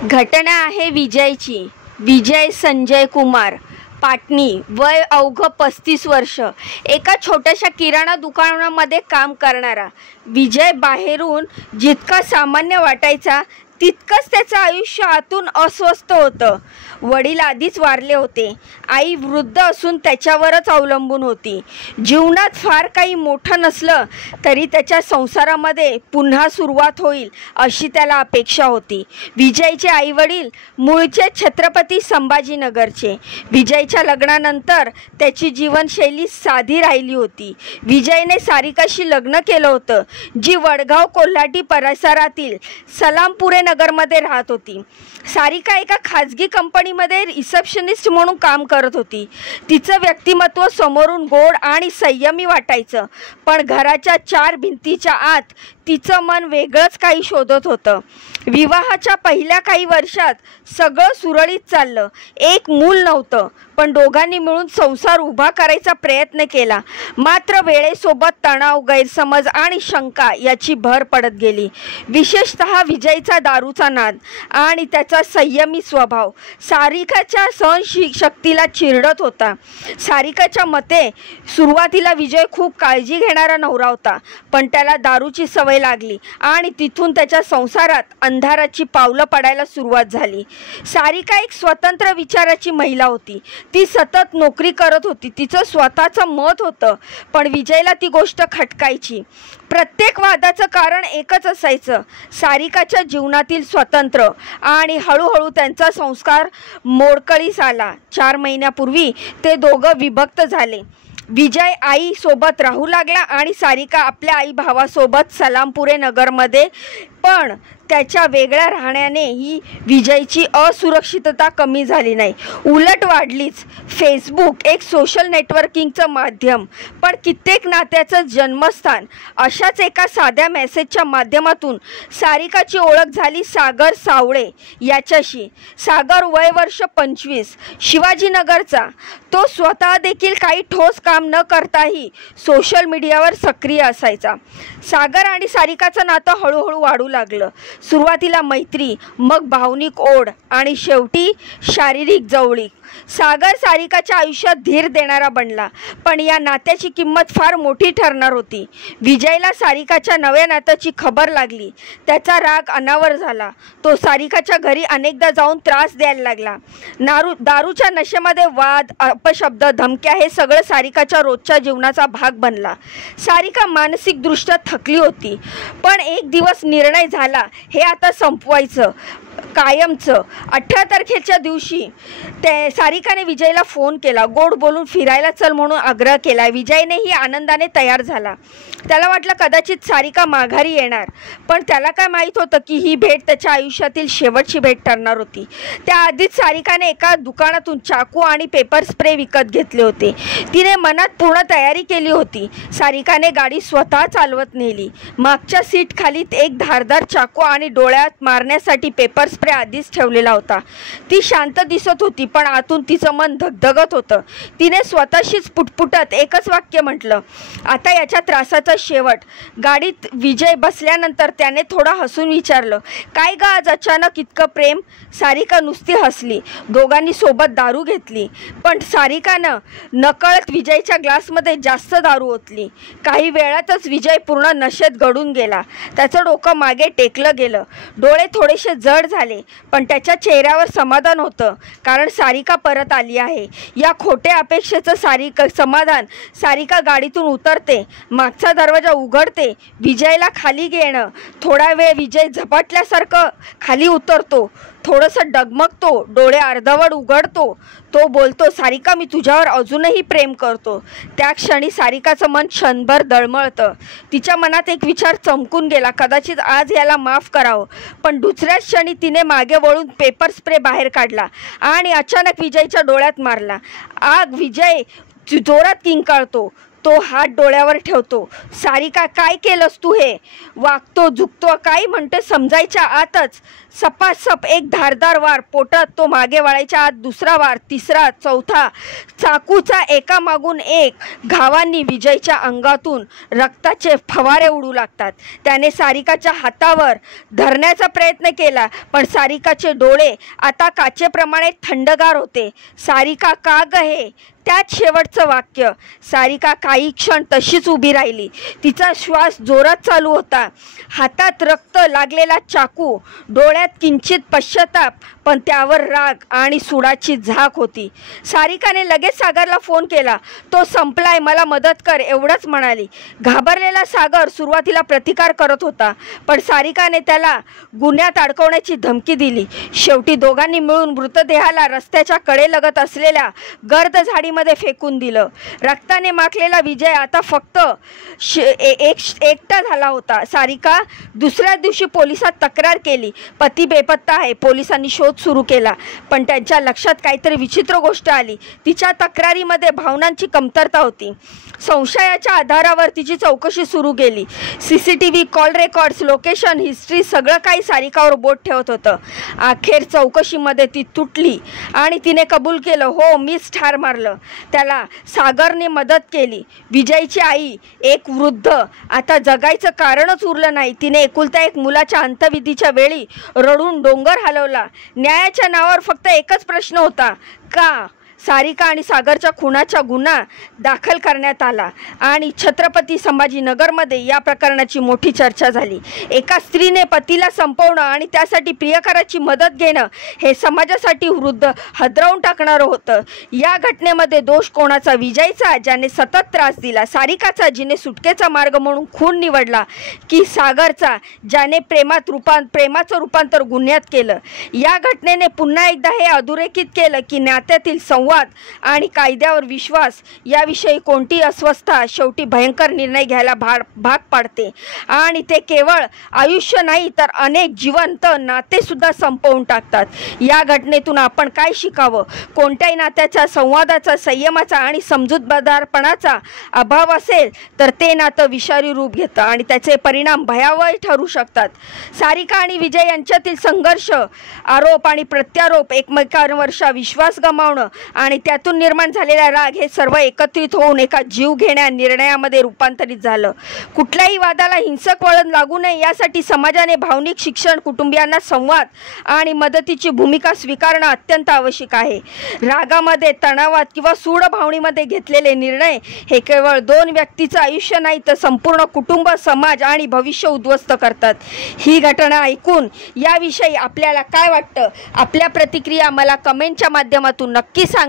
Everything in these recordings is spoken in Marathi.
घटना आहे विजयची। विजय संजय कुमार पाटणी, वय अवघ 35 वर्ष, एका छोट्याशा किराणा दुकानामध्ये काम करणारा। विजय बाहेरून जितका सामान्य वाटायचा तितकंच त्याचं आयुष्य आतून अस्वस्थ होतं। वडील आधीच वारले होते, आई वृद्ध असून त्याच्यावरच अवलंबून होती। जीवनात फार काही मोठं नसलं तरी त्याच्या संसारामध्ये पुन्हा सुरुवात होईल अशी त्याला अपेक्षा होती। विजयचे आईवडील मूळचे छत्रपती संभाजीनगरचे। विजयच्या लग्नानंतर त्याची जीवनशैली साधी राहिली होती। विजयने सारिकाशी लग्न केलं होतं, जी वडगाव कोल्हाटी परिसरातील सलामपुरे नगरमध्ये राहत होती। सारिका एका खाजगी कंपनीमध्ये रिसेप्शनिस्ट म्हणून काम करत होती। तिचं व्यक्तिमत्व समोरून गोड आणि संयमी वाटायचं, पण घराच्या 4 भिंतीच्या आत तिचं मन वेगळंच काही शोधत होतं। विवाहाच्या पहिल्या काही वर्षात सगळं सुरळीत चाललं। एक मूल नव्हतं, पण दोघांनी मिळून संसार उभा करायचा प्रयत्न केला। मात्र वेळेसोबत तणाव, गैरसमज आणि शंका याची भर पडत गेली। विशेषतः विजयचा दारूचा नाद आणि त्याचा संयमी स्वभाव सारिकाच्या सहनशक्तीला चिरडत होता। सारिकाच्या मते सुरुवातीला विजय खूप काळजी घेणारा नवरा होता, पण त्याला दारूची सवय लागली आणि तिथून त्याच्या संसारात अंधाराची पावलं पडायला सुरुवात झाली। सारिका एक स्वतंत्र विचाराची महिला होती। ती सतत नोकरी करत होती, तिचं स्वतःचं मत होतं, पण विजयला ती गोष्ट खटकायची। प्रत्येक वादाचं कारण एकच असायचं, सारिकाच्या जीवनातील स्वातंत्र्य, आणि हळूहळू त्यांचा संस्कार मोडकळीस आला। 4 महिन्यापूर्वी ते दोघं विभक्त झाले। विजय आई सोबत राहू लागला आणि सारिका आपल्या आई भावासोबत सलामपुरे नगरमध्ये। पण त्याच्या वेगळ्या राहण्याने ही विजयची असुरक्षितता कमी झाली नाही, उलट वाढलीच। फेसबुक एक सोशल नेटवर्किंगचं माध्यम, पण कित्येक नात्याचं जन्मस्थान। अशाच एका साध्या मेसेजच्या माध्यमातून सारिकाची ओळख झाली सागर सावळे याच्याशी। सागर वय वर्ष 25, शिवाजीनगरचा। तो स्वतः देखील काही ठोस काम न करताही सोशल मीडियावर सक्रिय असायचा। सागर आणि सारिकाचं नातं हळूहळू वाढू लागलं। सुरुवातीला मैत्री, मग भावनिक ओढ आणि शेवटी शारीरिक जवळीक। सागर सारिकाच्या आयुष्यात धीर देणारा बनला, पण या नात्याची किंमत फार मोठी ठरणार होती। विजयला सारिकाच्या नव्या नात्याची खबर लागली, त्याचा राग अनावर झाला। तो सारिकाच्या घरी अनेकदा जाऊन त्रास द्यायला लागला। दारूच्या नशेमध्ये वाद, अपशब्द, धमक्या हे सगळं सारिकाच्या रोजच्या जीवनाचा भाग बनला। सारिका मानसिकदृष्ट्या थकली होती, पण एक दिवस निर्णय झाला, हे आता संपवायचं कायमचं। 18 तारखेच्या दिवशी सारिकाने विजयला फोन केला, गोड बोलून फिरायला चल म्हणून आग्रह केला। विजयनेही आनंदाने तयार झाला। त्याला वाटलं कदाचित सारिका माघारी येणार, पण त्याला काय माहीत होतं की ही भेट त्याच्या आयुष्यातील शेवटची भेट ठरणार होती। त्याआधीच सारिकाने एका दुकानातून चाकू आणि पेपर स्प्रे विकत घेतले होते। तिने मनात पूर्ण तयारी केली होती। सारिकाने गाडी स्वतः चालवत नेली। मागच्या सीट खाली एक धारदार चाकू आणि डोळ्यात मारण्यासाठी पेपर स्प्रे आधीच ठेवलेला होता। ती शांत दिसत होती, पण आतून तिचं मन धगधगत होतं। तिने स्वतःशीच पुटपुटत एकच वाक्य म्हटलं, आता याच्या त्रासाचा शेवट। गाडीत विजय बसल्यानंतर त्याने थोडा हसून विचारलं, काय ग आज अचानक इतकं प्रेम? सारिका नुसती हसली। दोघांनी सोबत दारू घेतली, पण सारिकानं नकळत विजयच्या ग्लासमध्ये जास्त दारू ओतली। काही वेळातच विजय पूर्ण नशेत गळून गेला। त्याचं डोकं मागे टेकलं गेलं, डोळे थोडेसे जड झाले, पण त्याच्या चेहऱ्यावर समाधान होतं, कारण सारिका परत आली आहे या खोट्या अपेक्षेचं समाधान। सारिका गाडीतून उतरते, मागचा दरवाजा उघडते, विजयला खाली घेणं। थोडा वेळ विजय झपाटल्यासारखं खाली उतरतो, थोडंसं डगमगतो, डोळे अर्धवट उघडतो। तो बोलतो, सारिका मी तुझ्यावर अजूनही प्रेम करतो। त्या क्षणी सारिकाचं मन क्षणभर दळमळतं। तिच्या मनात एक विचार चमकून गेला, कदाचित आज याला माफ करावं। पण दुसऱ्याच क्षणी तिने मागे वळून पेपर स्प्रे बाहेर काढला आणि अचानक विजयच्या डोळ्यात मारला। आग! विजय जोरात किंकाळतो, तो हात डोळ्यावर ठेवतो। सारिका काय केलंस तू? हे वागतो, झुकतो, काय म्हणते समजायच्या आतच सपासप एक धारदार वार पोटात, तो मागे वळायच्या आत दुसरा वार, तिसरा, चौथा, चाकूचा एकामागून एक घावांनी विजयच्या अंगातून रक्ताचे फवारे उडू लागतात. त्याने सारिकाच्या हातावर धरण्याचा प्रयत्न केला, पण सारिकाचे डोळे आता काचेप्रमाणे थंडगार होते. सारिका का ग हे? त्याच शेवटचं वाक्य. सारिका काही क्षण तशीच उभी राहिली. तिचा श्वास जोरात चालू होता. हातात रक्त लागलेला चाकू, डोळ्यात किंचित पश्चाताप, पण त्यावर राग आणि सुडाची झाक होती. सारिकाने लगेच सागरला फोन केला. तो संपलाय, मला मदत कर, एवढंच म्हणाली. घाबरलेला सागर सुरुवातीला प्रतिकार करत होता, पण सारिकाने त्याला गुन्ह्यात अडकवण्याची धमकी दिली. शेवटी दोघांनी मिळून मृतदेहाला रस्त्याच्या कडेलगत असलेल्या गर्द झाडीमध्ये फेकून दिलं. रक्ताने माखलेला विजय आता फक्त एकटा झाला होता. सारिका दुसऱ्या दिवशी पोलिसात तक्रार केली. पती बेपत्ता आहे. पोलिसांनी शोध सुरू केला, पण त्यांच्या लक्षात काहीतरी विचित्र गोष्ट आली. तिच्या तक्रारीमध्ये भावनांची कमतरता होती. संशयाच्या आधारावर तिची चौकशी सुरू केली. CCTV, call records, location history, सगळं काही सारिकावर बोट ठेवत होतं. अखेर चौकशीमध्ये ती तुटली आणि तिने कबूल केलं, हो मीच ठार मारलं. त्याला सागरने मदत केली. विजयची आई, एक वृद्ध, आता जगायचं कारणच उरलं नाही. तिने एकुलत्या एक मुलाच्या अंत्यविधीच्या वेळी रडून डोंगर हलवला. न्यायाच्या नावावर फक्त एकच प्रश्न होता, का? सारिका आणि सागरच्या खुनाचा गुन्हा दाखल करण्यात आला आणि छत्रपती संभाजीनगरमध्ये या प्रकरणाची मोठी चर्चा झाली. एका स्त्रीने पतीला संपवणं आणि त्यासाठी प्रियकराची मदत घेणं हे समाजासाठी वृद्ध हादरवून टाकणारं होतं. या घटनेमध्ये दोष कोणाचा? विजयचा, ज्याने सतत त्रास दिला, सारिकाचा, जिने सुटकेचा मार्ग म्हणून खून निवडला, की सागरचा, ज्याने प्रेमाचं रूपांतर गुन्ह्यात केलं? या घटनेने पुन्हा एकदा हे अधोरेखित केलं की नात्यातील संवाद आणि कायद्यावर विश्वास याविषयी कोणती अस्वस्थता शेवटी भयंकर निर्णय घ्यायला भाग पाडते, आणि ते केवळ आयुष्य नाही तर अनेक जिवंत नाते सुद्धा संपवून टाकतात. या घटनेतून आपण काय शिकावं? कोणत्याही नात्याच्या संवादाचा, संयमाचा आणि समजूतदारपणाचा अभाव असेल तर ते नातं विषारी रूप घेतं आणि त्याचे परिणाम भयावह ठरू शकतात. सारिका आणि विजय यांच्यातील संघर्ष, आरोप आणि प्रत्यारोप, एकमेकांवरचा विश्वास गमावणं आणि त्यातून निर्माण झालेला राग, हे सर्व एकत्रित होऊन एका जीवघेण्या निर्णयामध्ये रूपांतरित झालं. कुठल्याही वादाला हिंसक वळण लागू नये यासाठी समाजाने भावनिक शिक्षण, कुटुंबियांना संवाद आणि मदतीची भूमिका स्वीकारणं अत्यंत आवश्यक आहे. रागामध्ये, तणावात किंवा सूड भावनेमध्ये घेतलेले निर्णय हे केवळ दोन व्यक्तीचं आयुष्य नाही तर संपूर्ण कुटुंब, समाज आणि भविष्य उद्ध्वस्त करतात. ही घटना ऐकून याविषयी आपल्याला काय वाटतं? आपल्या प्रतिक्रिया मला कमेंटच्या माध्यमातून नक्की सांगा.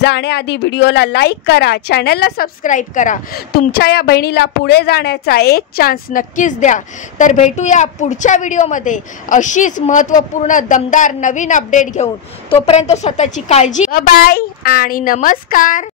जाण्याआधी व्हिडिओला लाईक करा, चॅनलला सबस्क्राईब करा. तुमच्या या बहिणीला पुढे जाण्याचा एक चान्स नक्कीच द्या. तर भेटूया पुढच्या व्हिडिओमध्ये अशीच महत्त्वपूर्ण, दमदार नवीन अपडेट घेऊन. तोपर्यंत स्वतःची काळजी. बाय आणि नमस्कार.